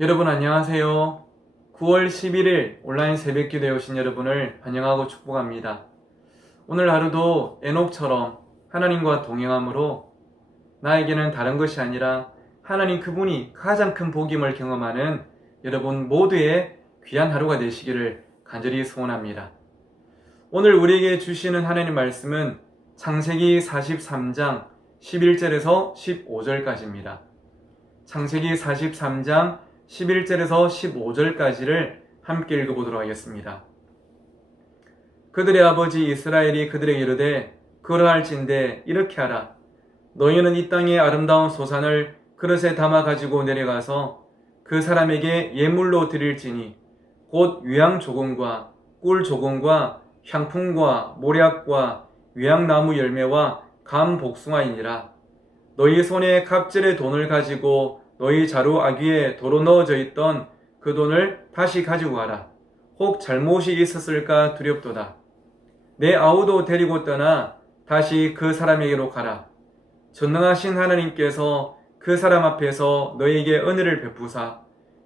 여러분 안녕하세요. 9월 11일 온라인 새벽기도에 오신 여러분을 환영하고 축복합니다. 오늘 하루도 에녹처럼 하나님과 동행함으로 나에게는 다른 것이 아니라 하나님 그분이 가장 큰 복임을 경험하는 여러분 모두의 귀한 하루가 되시기를 간절히 소원합니다. 오늘 우리에게 주시는 하나님 말씀은 창세기 43장 11절에서 15절까지입니다. 창세기 43장 11절에서 15절까지를 함께 읽어보도록 하겠습니다. 그들의 아버지 이스라엘이 그들에게 이르되 그러할진대 이렇게 하라. 너희는 이 땅의 아름다운 소산을 그릇에 담아 가지고 내려가서 그 사람에게 예물로 드릴지니 곧 위향조금과 꿀조금과 향품과 모략과 위향나무 열매와 감복숭아이니라. 너희 손에 갑절의 돈을 가지고 너희 자루 아귀에 도로 넣어져 있던 그 돈을 다시 가지고 가라. 혹 잘못이 있었을까 두렵도다. 내 아우도 데리고 떠나 다시 그 사람에게로 가라. 전능하신 하나님께서 그 사람 앞에서 너희에게 은혜를 베푸사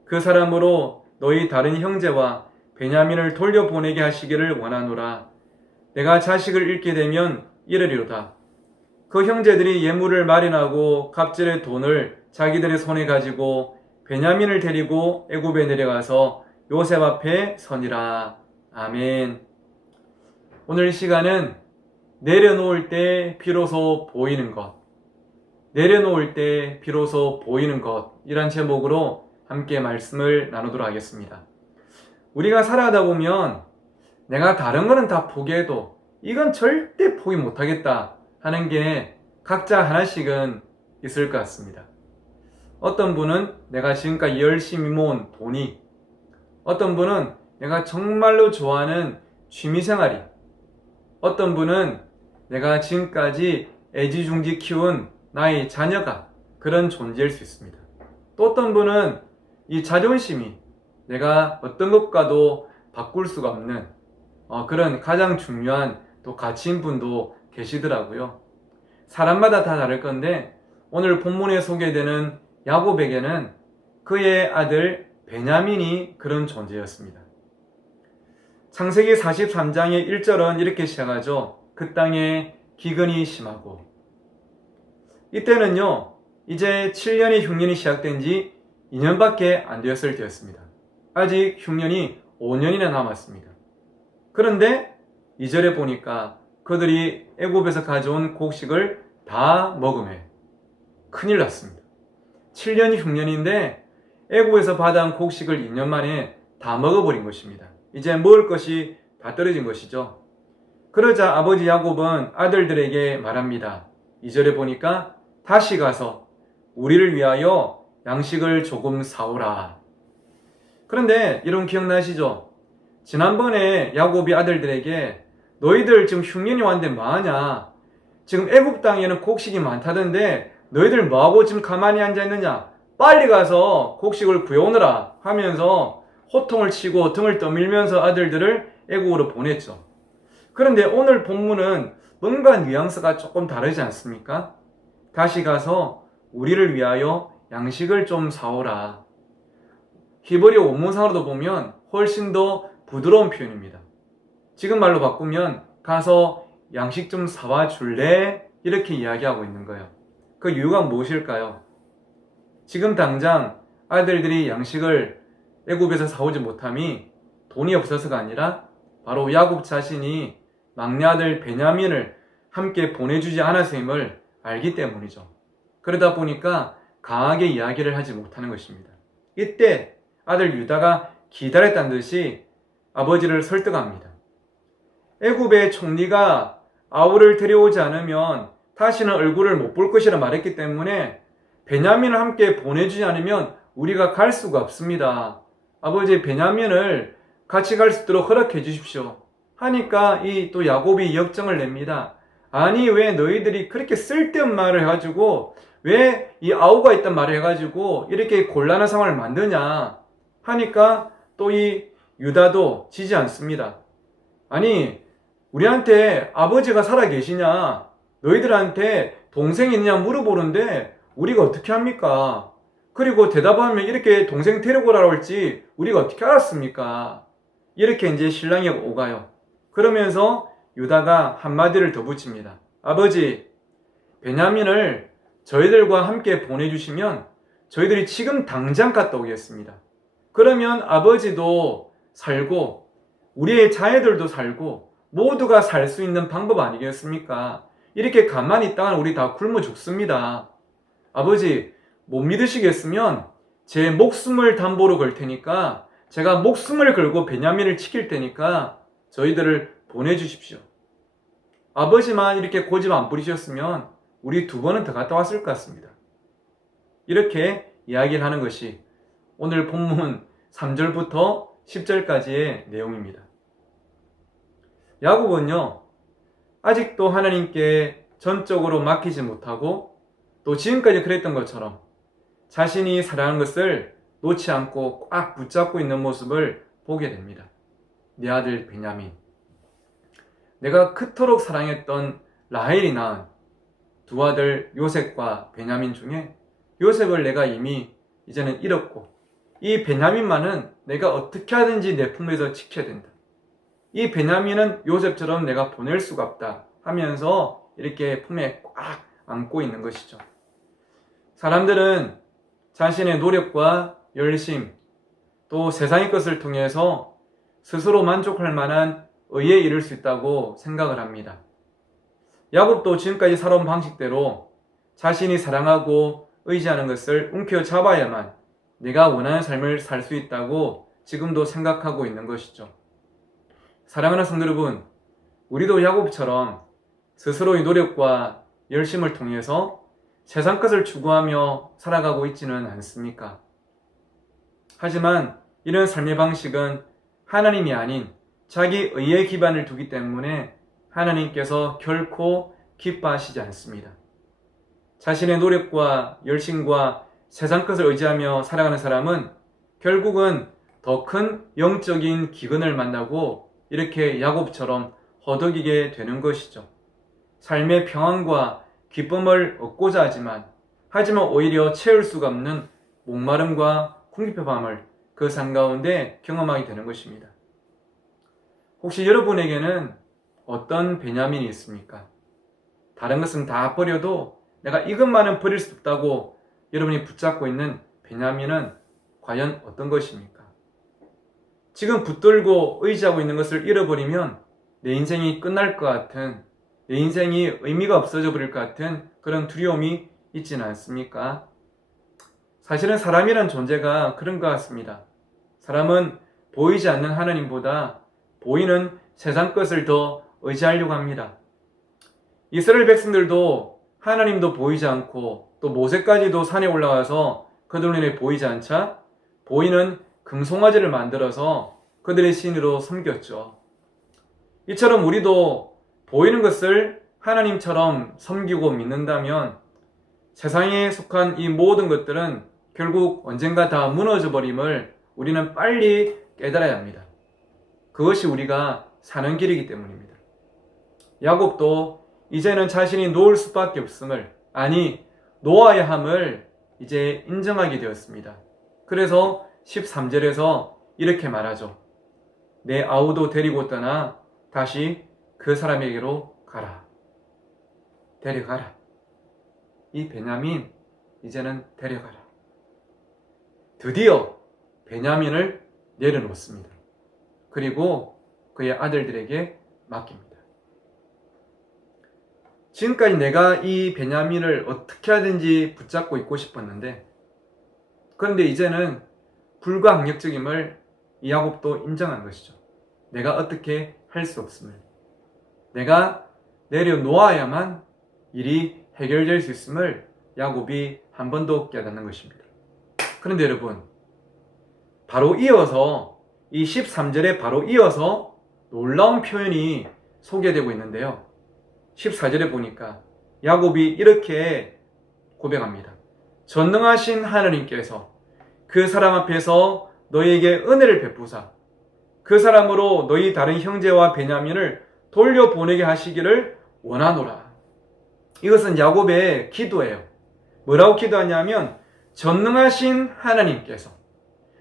그 사람으로 너희 다른 형제와 베냐민을 돌려보내게 하시기를 원하노라. 내가 자식을 잃게 되면 이르리로다. 그 형제들이 예물을 마련하고 갑절의 돈을 자기들의 손에 가지고 베냐민을 데리고 애굽에 내려가서 요셉 앞에 서니라. 아멘. 오늘 시간은 내려놓을 때 비로소 보이는 것, 내려놓을 때 비로소 보이는 것 이란 제목으로 함께 말씀을 나누도록 하겠습니다. 우리가 살아가다 보면 내가 다른 거는 다 포기해도 이건 절대 포기 못하겠다 하는 게 각자 하나씩은 있을 것 같습니다. 어떤 분은 내가 지금까지 열심히 모은 돈이, 어떤 분은 내가 정말로 좋아하는 취미생활이, 어떤 분은 내가 지금까지 애지중지 키운 나의 자녀가 그런 존재일 수 있습니다. 또 어떤 분은 이 자존심이 내가 어떤 것과도 바꿀 수가 없는 그런 가장 중요한 또 가치인 분도 계시더라고요. 사람마다 다 다를 건데 오늘 본문에 소개되는 야곱에게는 그의 아들 베냐민이 그런 존재였습니다. 창세기 43장의 1절은 이렇게 시작하죠. 그 땅에 기근이 심하고. 이때는요 이제 7년의 흉년이 시작된 지 2년밖에 안 되었을 때였습니다. 아직 흉년이 5년이나 남았습니다. 그런데 2절에 보니까 그들이 애굽에서 가져온 곡식을 다 먹으며 큰일 났습니다. 7년이 흉년인데 애굽에서 받아온 곡식을 2년 만에 다 먹어버린 것입니다. 이제 먹을 것이 다 떨어진 것이죠. 그러자 아버지 야곱은 아들들에게 말합니다. 2절에 보니까 다시 가서 우리를 위하여 양식을 조금 사오라. 그런데 여러분 기억나시죠? 지난번에 야곱이 아들들에게 너희들 지금 흉년이 왔는데 뭐하냐? 지금 애굽 땅에는 곡식이 많다던데 너희들 뭐하고 지금 가만히 앉아있느냐? 빨리 가서 곡식을 구해오느라 하면서 호통을 치고 등을 떠밀면서 아들들을 애굽으로 보냈죠. 그런데 오늘 본문은 뭔가 뉘앙스가 조금 다르지 않습니까? 다시 가서 우리를 위하여 양식을 좀 사오라. 히브리 원문상으로도 보면 훨씬 더 부드러운 표현입니다. 지금 말로 바꾸면 가서 양식 좀 사와 줄래? 이렇게 이야기하고 있는 거예요. 그 이유가 무엇일까요? 지금 당장 아들들이 양식을 애굽에서 사오지 못함이 돈이 없어서가 아니라 바로 야곱 자신이 막내 아들 베냐민을 함께 보내주지 않았음을 알기 때문이죠. 그러다 보니까 강하게 이야기를 하지 못하는 것입니다. 이때 아들 유다가 기다렸다는 듯이 아버지를 설득합니다. 애굽의 총리가 아우를 데려오지 않으면 다시는 얼굴을 못 볼 것이라 말했기 때문에 베냐민을 함께 보내주지 않으면 우리가 갈 수가 없습니다. 아버지 베냐민을 같이 갈 수 있도록 허락해 주십시오. 하니까 이 또 야곱이 역정을 냅니다. 아니 왜 너희들이 그렇게 쓸데없는 말을 해가지고 왜 이 아우가 있단 말을 해가지고 이렇게 곤란한 상황을 만드냐 하니까 또 이 유다도 지지 않습니다. 아니 우리한테 아버지가 살아 계시냐 너희들한테 동생이 있느냐 물어보는데 우리가 어떻게 합니까? 그리고 대답하면 이렇게 동생 데리고 오라고 할지 우리가 어떻게 알았습니까? 이렇게 이제 신랑이 오가요. 그러면서 유다가 한마디를 더 붙입니다. 아버지, 베냐민을 저희들과 함께 보내주시면 저희들이 지금 당장 갔다 오겠습니다. 그러면 아버지도 살고 우리의 자녀들도 살고 모두가 살 수 있는 방법 아니겠습니까? 이렇게 가만히 있다가 우리 다 굶어 죽습니다. 아버지, 못 믿으시겠으면 제 목숨을 담보로 걸 테니까 제가 목숨을 걸고 베냐민을 지킬 테니까 저희들을 보내주십시오. 아버지만 이렇게 고집 안 부리셨으면 우리 2번은 더 갔다 왔을 것 같습니다. 이렇게 이야기를 하는 것이 오늘 본문 3절부터 10절까지의 내용입니다. 야곱은요, 아직도 하나님께 전적으로 맡기지 못하고 또 지금까지 그랬던 것처럼 자신이 사랑하는 것을 놓지 않고 꽉 붙잡고 있는 모습을 보게 됩니다. 내 아들 베냐민, 내가 그토록 사랑했던 라헬이 낳은 2 아들 요셉과 베냐민 중에 요셉을 내가 이미 이제는 잃었고 이 베냐민만은 내가 어떻게 하든지 내 품에서 지켜야 된다. 이 베냐민은 요셉처럼 내가 보낼 수가 없다 하면서 이렇게 품에 꽉 안고 있는 것이죠. 사람들은 자신의 노력과 열심, 또 세상의 것을 통해서 스스로 만족할 만한 의에 이를 수 있다고 생각을 합니다. 야곱도 지금까지 살아온 방식대로 자신이 사랑하고 의지하는 것을 움켜잡아야만 내가 원하는 삶을 살 수 있다고 지금도 생각하고 있는 것이죠. 사랑하는 성도 여러분, 우리도 야곱처럼 스스로의 노력과 열심을 통해서 세상 것을 추구하며 살아가고 있지는 않습니까? 하지만 이런 삶의 방식은 하나님이 아닌 자기 의의 기반을 두기 때문에 하나님께서 결코 기뻐하시지 않습니다. 자신의 노력과 열심과 세상 것을 의지하며 살아가는 사람은 결국은 더 큰 영적인 기근을 만나고 이렇게 야곱처럼 허덕이게 되는 것이죠. 삶의 평안과 기쁨을 얻고자 하지만 오히려 채울 수가 없는 목마름과 궁핍함을 그 삶 가운데 경험하게 되는 것입니다. 혹시 여러분에게는 어떤 베냐민이 있습니까? 다른 것은 다 버려도 내가 이것만은 버릴 수 없다고 여러분이 붙잡고 있는 베냐민은 과연 어떤 것입니까? 지금 붙들고 의지하고 있는 것을 잃어버리면 내 인생이 끝날 것 같은, 내 인생이 의미가 없어져 버릴 것 같은 그런 두려움이 있지는 않습니까? 사실은 사람이란 존재가 그런 것 같습니다. 사람은 보이지 않는 하나님보다 보이는 세상 것을 더 의지하려고 합니다. 이스라엘 백성들도 하나님도 보이지 않고 또 모세까지도 산에 올라가서 그들 눈에 보이지 않자 보이는 금송아지를 만들어서 그들의 신으로 섬겼죠. 이처럼 우리도 보이는 것을 하나님처럼 섬기고 믿는다면 세상에 속한 이 모든 것들은 결국 언젠가 다 무너져 버림을 우리는 빨리 깨달아야 합니다. 그것이 우리가 사는 길이기 때문입니다. 야곱도 이제는 자신이 놓을 수밖에 없음을, 아니 놓아야 함을 이제 인정하게 되었습니다. 그래서 13절에서 이렇게 말하죠. 내 아우도 데리고 떠나 다시 그 사람에게로 가라. 데려가라. 이 베냐민 이제는 데려가라. 드디어 베냐민을 내려놓습니다. 그리고 그의 아들들에게 맡깁니다. 지금까지 내가 이 베냐민을 어떻게 하든지 붙잡고 있고 싶었는데, 그런데 이제는 불가항력적임을 이 야곱도 인정한 것이죠. 내가 어떻게 할 수 없음을, 내가 내려놓아야만 일이 해결될 수 있음을 야곱이 한 번 더 깨닫는 것입니다. 그런데 여러분, 바로 이어서 이 13절에 바로 이어서 놀라운 표현이 소개되고 있는데요. 14절에 보니까 야곱이 이렇게 고백합니다. 전능하신 하나님께서 그 사람 앞에서 너희에게 은혜를 베푸사 그 사람으로 너희 다른 형제와 베냐민을 돌려보내게 하시기를 원하노라. 이것은 야곱의 기도예요. 뭐라고 기도하냐면 전능하신 하나님께서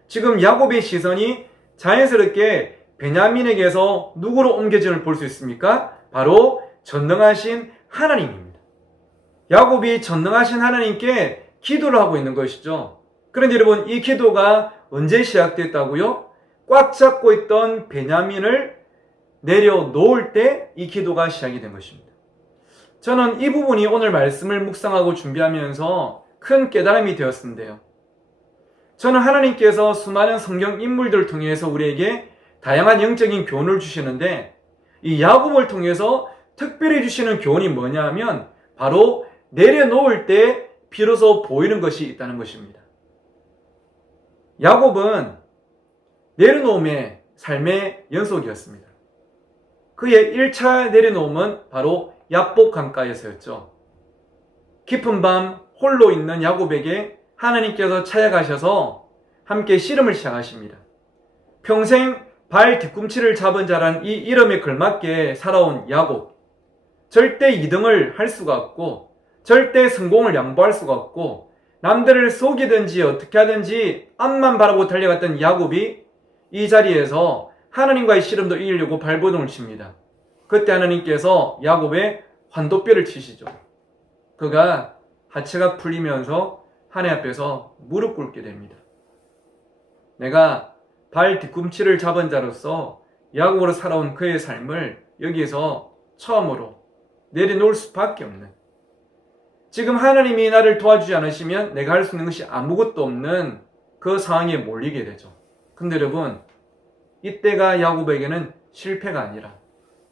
지금 야곱의 시선이 자연스럽게 베냐민에게서 누구로 옮겨짐을 볼 수 있습니까? 바로 전능하신 하나님입니다. 야곱이 전능하신 하나님께 기도를 하고 있는 것이죠. 그런데 여러분, 이 기도가 언제 시작됐다고요? 꽉 잡고 있던 베냐민을 내려놓을 때 이 기도가 시작이 된 것입니다. 저는 이 부분이 오늘 말씀을 묵상하고 준비하면서 큰 깨달음이 되었는데요. 저는 하나님께서 수많은 성경 인물들을 통해서 우리에게 다양한 영적인 교훈을 주시는데, 이 야곱을 통해서 특별히 주시는 교훈이 뭐냐 하면 바로 내려놓을 때 비로소 보이는 것이 있다는 것입니다. 야곱은 내려놓음의 삶의 연속이었습니다. 그의 1차 내려놓음은 바로 야복 강가에서였죠. 깊은 밤 홀로 있는 야곱에게 하나님께서 찾아가셔서 함께 씨름을 시작하십니다. 평생 발 뒤꿈치를 잡은 자란 이 이름에 걸맞게 살아온 야곱, 절대 2등을 할 수가 없고 절대 성공을 양보할 수가 없고 남들을 속이든지 어떻게 하든지 앞만 바라보고 달려갔던 야곱이 이 자리에서 하나님과의 씨름도 이기려고 발버둥을 칩니다. 그때 하나님께서 야곱의 환도뼈를 치시죠. 그가 하체가 풀리면서 하나님 앞에서 무릎 꿇게 됩니다. 내가 발 뒤꿈치를 잡은 자로서 야곱으로 살아온 그의 삶을 여기에서 처음으로 내려놓을 수밖에 없는, 지금 하나님이 나를 도와주지 않으시면 내가 할 수 있는 것이 아무것도 없는 그 상황에 몰리게 되죠. 근데 여러분, 이때가 야곱에게는 실패가 아니라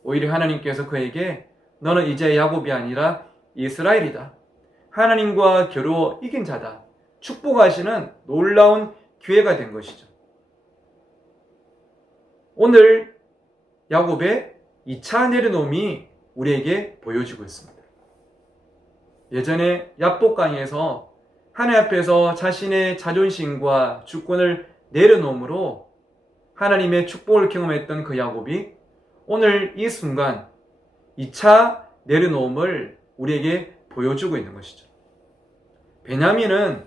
오히려 하나님께서 그에게 너는 이제 야곱이 아니라 이스라엘이다, 하나님과 겨루어 이긴 자다, 축복하시는 놀라운 기회가 된 것이죠. 오늘 야곱의 2차 내려놓음이 우리에게 보여지고 있습니다. 예전에 야복강에서 하나님 앞에서 자신의 자존심과 주권을 내려놓음으로 하나님의 축복을 경험했던 그 야곱이 오늘 이 순간 2차 내려놓음을 우리에게 보여주고 있는 것이죠. 베냐민은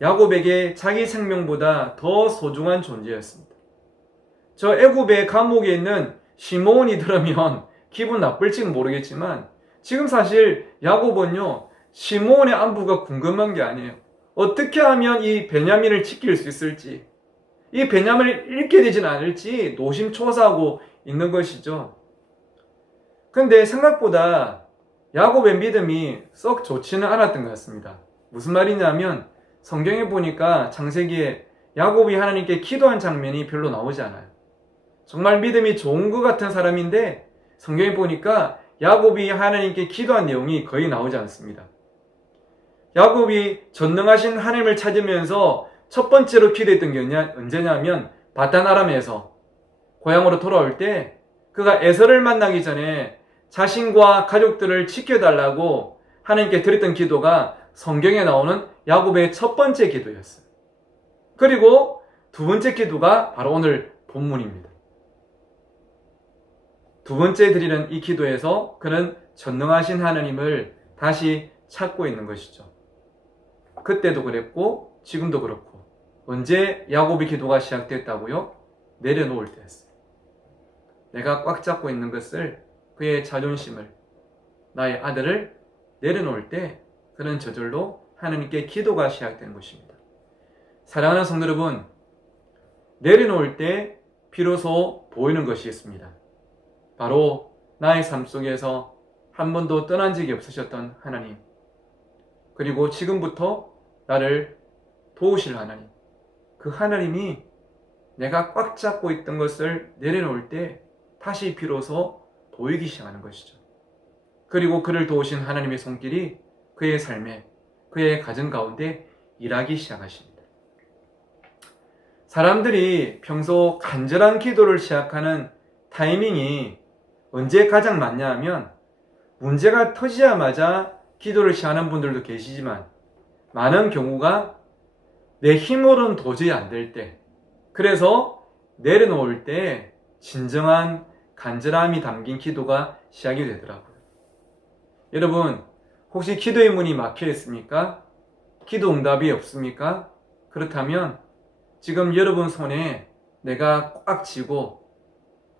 야곱에게 자기 생명보다 더 소중한 존재였습니다. 저 애굽의 감옥에 있는 시므온이 들으면 기분 나쁠지는 모르겠지만 지금 사실 야곱은요, 시므온의 안부가 궁금한 게 아니에요. 어떻게 하면 이 베냐민을 지킬 수 있을지, 이 베냐민을 잃게 되진 않을지 노심초사하고 있는 것이죠. 근데 생각보다 야곱의 믿음이 썩 좋지는 않았던 것 같습니다. 무슨 말이냐면 성경에 보니까 창세기에 야곱이 하나님께 기도한 장면이 별로 나오지 않아요. 정말 믿음이 좋은 것 같은 사람인데 성경에 보니까 야곱이 하나님께 기도한 내용이 거의 나오지 않습니다. 야곱이 전능하신 하나님을 찾으면서 첫 번째로 기도했던 게 언제냐면 바단 아람에서 고향으로 돌아올 때 그가 에서를 만나기 전에 자신과 가족들을 지켜달라고 하나님께 드렸던 기도가 성경에 나오는 야곱의 첫 번째 기도였어요. 그리고 두 번째 기도가 바로 오늘 본문입니다. 두 번째 드리는 이 기도에서 그는 전능하신 하나님을 다시 찾고 있는 것이죠. 그때도 그랬고 지금도 그렇고. 언제 야곱의 기도가 시작됐다고요? 내려놓을 때였어요. 내가 꽉 잡고 있는 것을, 그의 자존심을, 나의 아들을 내려놓을 때 그는 저절로 하나님께 기도가 시작된 것입니다. 사랑하는 성도 여러분, 내려놓을 때 비로소 보이는 것이 있습니다. 바로 나의 삶 속에서 한 번도 떠난 적이 없으셨던 하나님, 그리고 지금부터 나를 도우실 하나님, 그 하나님이 내가 꽉 잡고 있던 것을 내려놓을 때 다시 비로소 보이기 시작하는 것이죠. 그리고 그를 도우신 하나님의 손길이 그의 삶에, 그의 가정 가운데 일하기 시작하십니다. 사람들이 평소 간절한 기도를 시작하는 타이밍이 언제 가장 많냐 하면 문제가 터지자마자 기도를 시작하는 분들도 계시지만 많은 경우가 내 힘으로는 도저히 안 될 때, 그래서 내려놓을 때 진정한 간절함이 담긴 기도가 시작이 되더라고요. 여러분, 혹시 기도의 문이 막혀 있습니까? 기도 응답이 없습니까? 그렇다면 지금 여러분 손에 내가 꽉 쥐고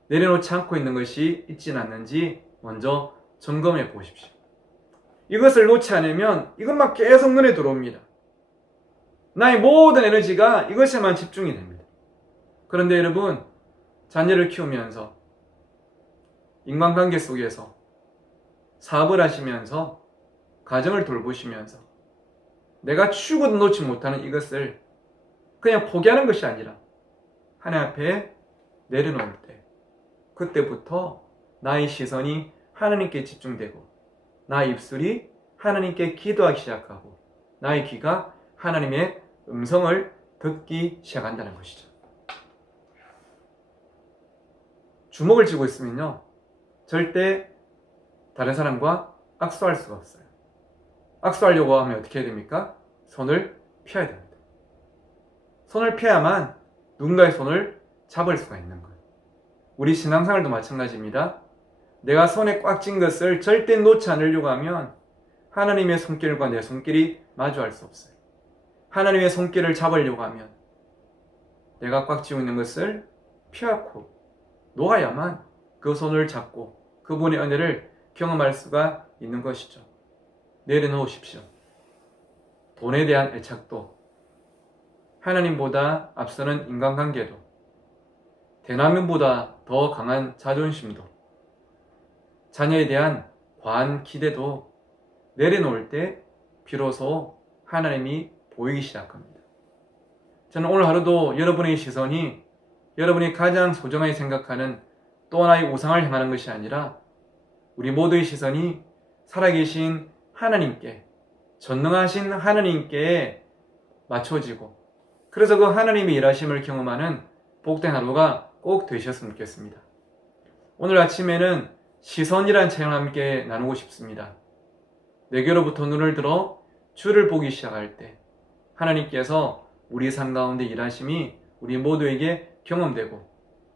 내려놓지 않고 있는 것이 있지는 않는지 먼저 점검해 보십시오. 이것을 놓지 않으면 이것만 계속 눈에 들어옵니다. 나의 모든 에너지가 이것에만 집중이 됩니다. 그런데 여러분, 자녀를 키우면서 인간관계 속에서 사업을 하시면서 가정을 돌보시면서 내가 죽어도 놓지 못하는 이것을 그냥 포기하는 것이 아니라 하나님 앞에 내려놓을 때 그때부터 나의 시선이 하나님께 집중되고 나의 입술이 하나님께 기도하기 시작하고 나의 귀가 하나님의 음성을 듣기 시작한다는 것이죠. 주먹을 쥐고 있으면요, 절대 다른 사람과 악수할 수가 없어요. 악수하려고 하면 어떻게 해야 됩니까? 손을 펴야 됩니다. 손을 펴야만 누군가의 손을 잡을 수가 있는 거예요. 우리 신앙생활도 마찬가지입니다. 내가 손에 꽉 쥔 것을 절대 놓지 않으려고 하면 하나님의 손길과 내 손길이 마주할 수 없어요. 하나님의 손길을 잡으려고 하면 내가 꽉 쥐고 있는 것을 펴고 놓아야만 그 손을 잡고 그분의 은혜를 경험할 수가 있는 것이죠. 내려놓으십시오. 돈에 대한 애착도, 하나님보다 앞서는 인간관계도, 대나무보다 더 강한 자존심도, 자녀에 대한 과한 기대도 내려놓을 때 비로소 하나님이 보이기 시작합니다. 저는 오늘 하루도 여러분의 시선이 여러분이 가장 소중하게 생각하는 또 하나의 우상을 향하는 것이 아니라 우리 모두의 시선이 살아계신 하나님께, 전능하신 하나님께 맞춰지고 그래서 그 하나님의 일하심을 경험하는 복된 하루가 꼭 되셨으면 좋겠습니다. 오늘 아침에는 시선이란 체험을 함께 나누고 싶습니다. 내게로부터 눈을 들어 주를 보기 시작할 때 하나님께서 우리 삶 가운데 일하심이 우리 모두에게 경험되고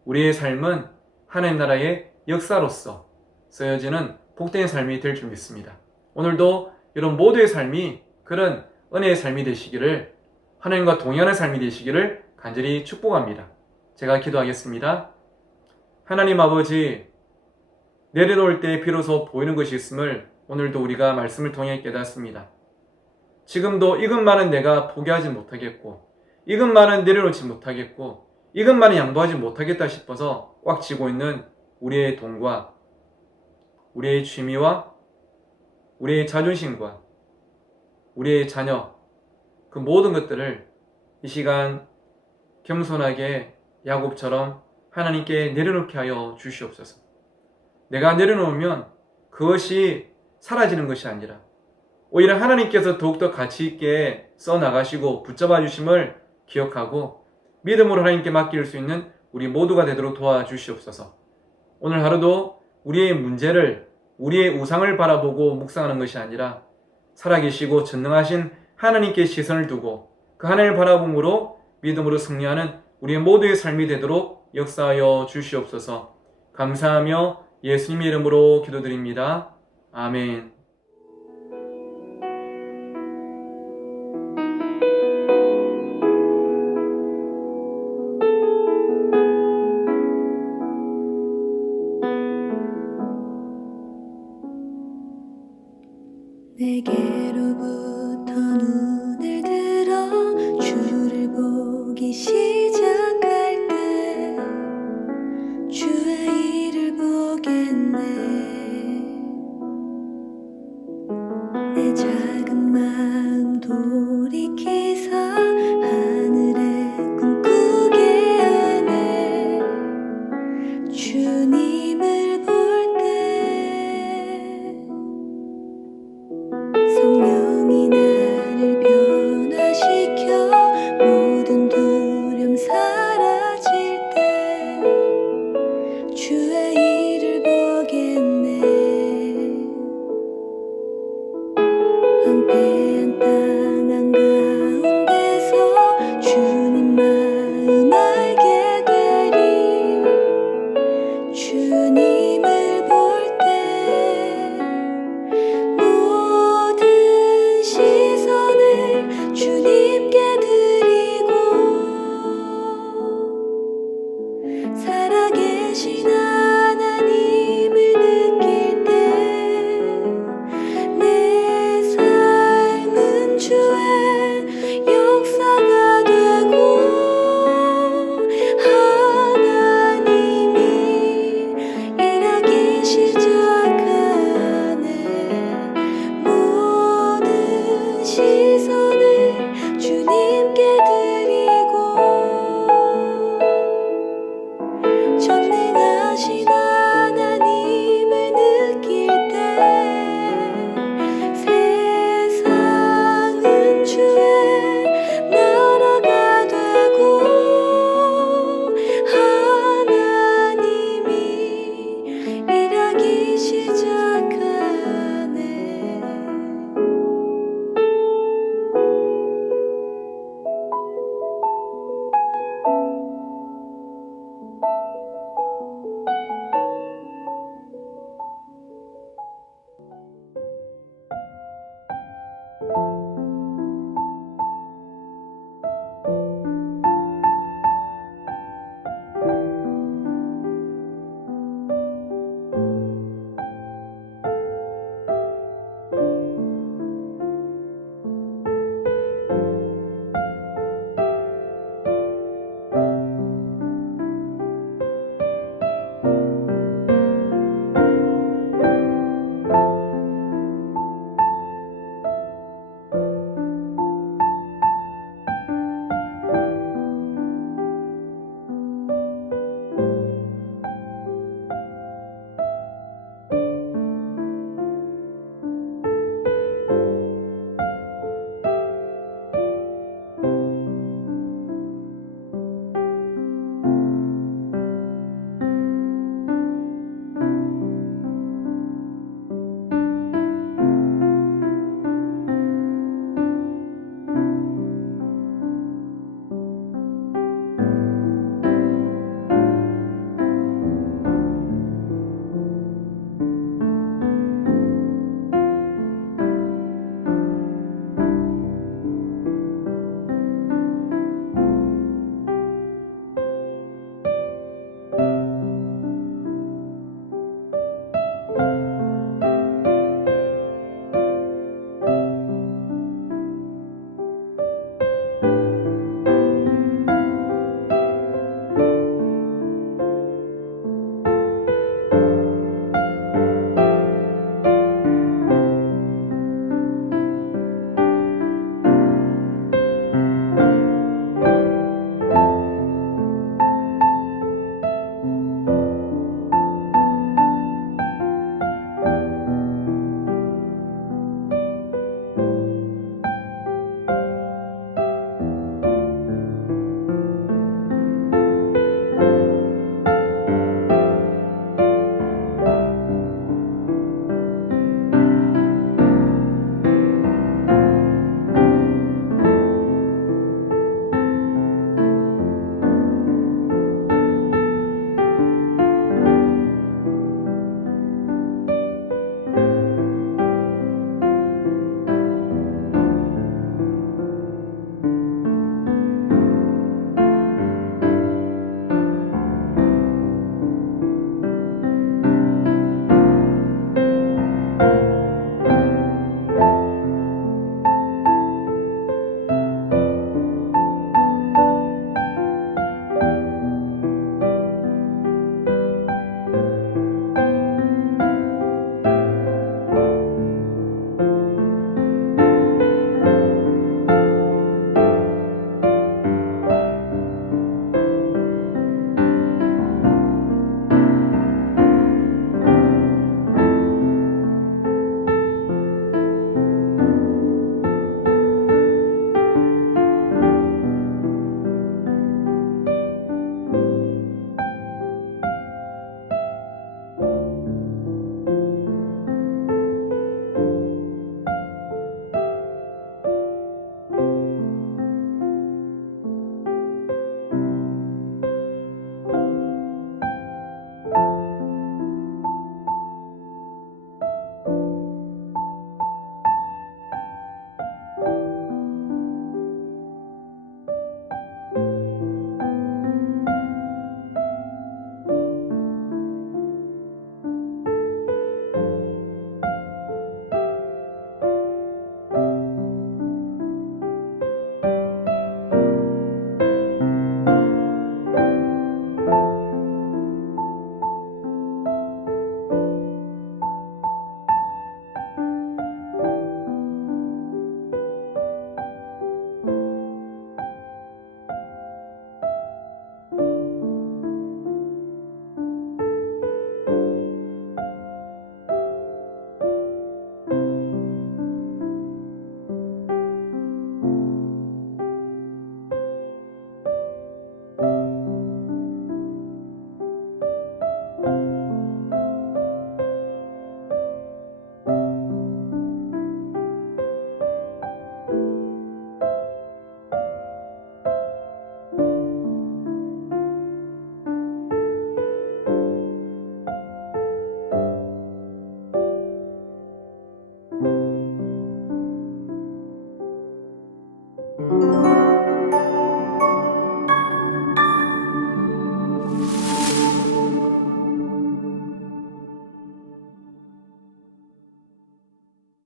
우리의 삶은 하나님 나라의 역사로서 쓰여지는 복된 삶이 될 줄 믿습니다. 오늘도 여러분 모두의 삶이 그런 은혜의 삶이 되시기를, 하나님과 동행하는 삶이 되시기를 간절히 축복합니다. 제가 기도하겠습니다. 하나님 아버지, 내려놓을 때 비로소 보이는 것이 있음을 오늘도 우리가 말씀을 통해 깨닫습니다. 지금도 이것만은 내가 포기하지 못하겠고 이것만은 내려놓지 못하겠고 이것만은 양보하지 못하겠다 싶어서 꽉 쥐고 있는 우리의 돈과 우리의 취미와 우리의 자존심과 우리의 자녀, 그 모든 것들을 이 시간 겸손하게 야곱처럼 하나님께 내려놓게 하여 주시옵소서. 내가 내려놓으면 그것이 사라지는 것이 아니라 오히려 하나님께서 더욱더 가치 있게 써나가시고 붙잡아 주심을 기억하고 믿음으로 하나님께 맡길 수 있는 우리 모두가 되도록 도와주시옵소서. 오늘 하루도 우리의 문제를, 우리의 우상을 바라보고 묵상하는 것이 아니라 살아계시고 전능하신 하나님께 시선을 두고 그 하나님을 바라봄으로 믿음으로 승리하는 우리의 모두의 삶이 되도록 역사하여 주시옵소서. 감사하며 예수님의 이름으로 기도드립니다. 아멘. 내게로부터 눈을 들어 주를 보기 시작할 때 주의 일을 보겠네. 살아계신